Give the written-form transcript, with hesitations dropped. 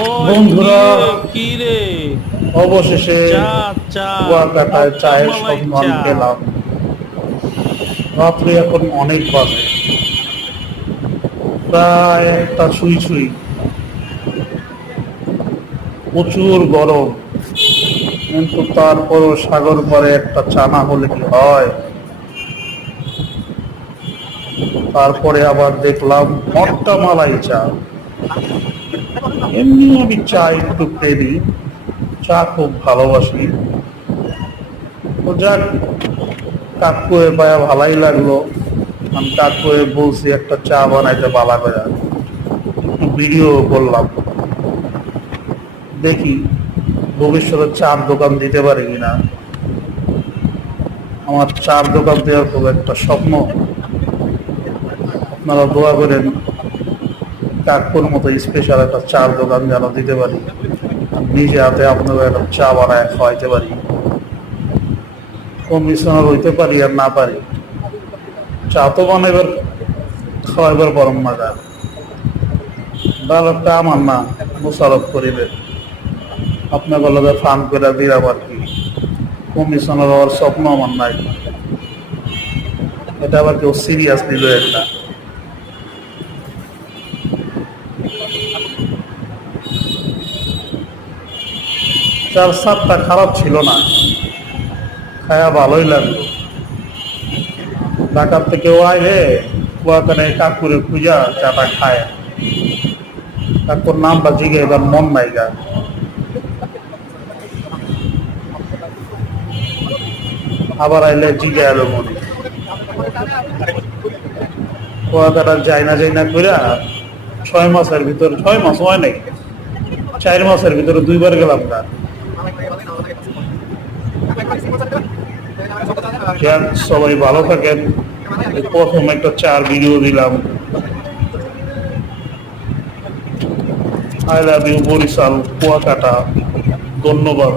ওই বন্ধুরা, কি রে? অবশেষে চা চা কুয়াকাটায় মক্কা চায়ের মালাই সন্ধান চা। পেলাম। রাত্রি এখন অনেক বাজে, প্রায় একটা ছুঁই ছুঁই। প্রচুর গরম, কিন্তু তারপরও সাগর পাড়ে একটা চা না হলে কি হয়। তারপরে আবার দেখলাম মটকা মালাই চা। এমনি আমি চা একটু প্রেমী, চা খুব ভালোবাসি। তো যাক, কাকুয়ে পায়া ভালাই লাগলো। আমি কাকুয়ে বলছি একটা চা বানাইতে পালা করে, একটু ভিডিও করলাম। দেখি ভবিষ্যতে চার দোকান দিতে পারি কিনা। আমার চার দোকান দেওয়ার খুব একটা স্বপ্ন। আপনারা দোয়া করেন কাকুর মতো স্পেশাল একটা চার দোকান যেন দিতে পারি, আর নিজে হাতে আপনারা একটা চা বানায় খাওয়াইতে পারি। কমিশনার হইতে পারি আর না পারি, চা তো বানাইবার খাওয়াইবার পরম মজা। ডায়লগটা আমার না, মোশারফ করিবেন। আপনার লগে ফান করে দিলাম আর কি। কমিশনার হওয়ার স্বপ্ন আমার নাই, এটা আবার কেউ সিরিয়াস নিল একটা। চার সাতটা খারাপ ছিল না, খায়া ভালোই লাগলো। ঢাকার থেকে ও আইলে কুয়াকানে কাকুরে খুঁজা চাটা খায়। কাকুর নামটা জিগে এবার মন নাই গা। আবার আইলে জিগে এলো মনে। কুয়াকাটা যাই না কইরা 6 মাসের ভিতরে, 6 মাস হয় নাই, 4 মাসের ভিতরে 2 বার গেলাম না। যাক, সবাই ভালো থাকেন। এই প্রথম একটা চার ভিডিও দিলাম। I love you Barishal, Kuakata. ধন্যবাদ।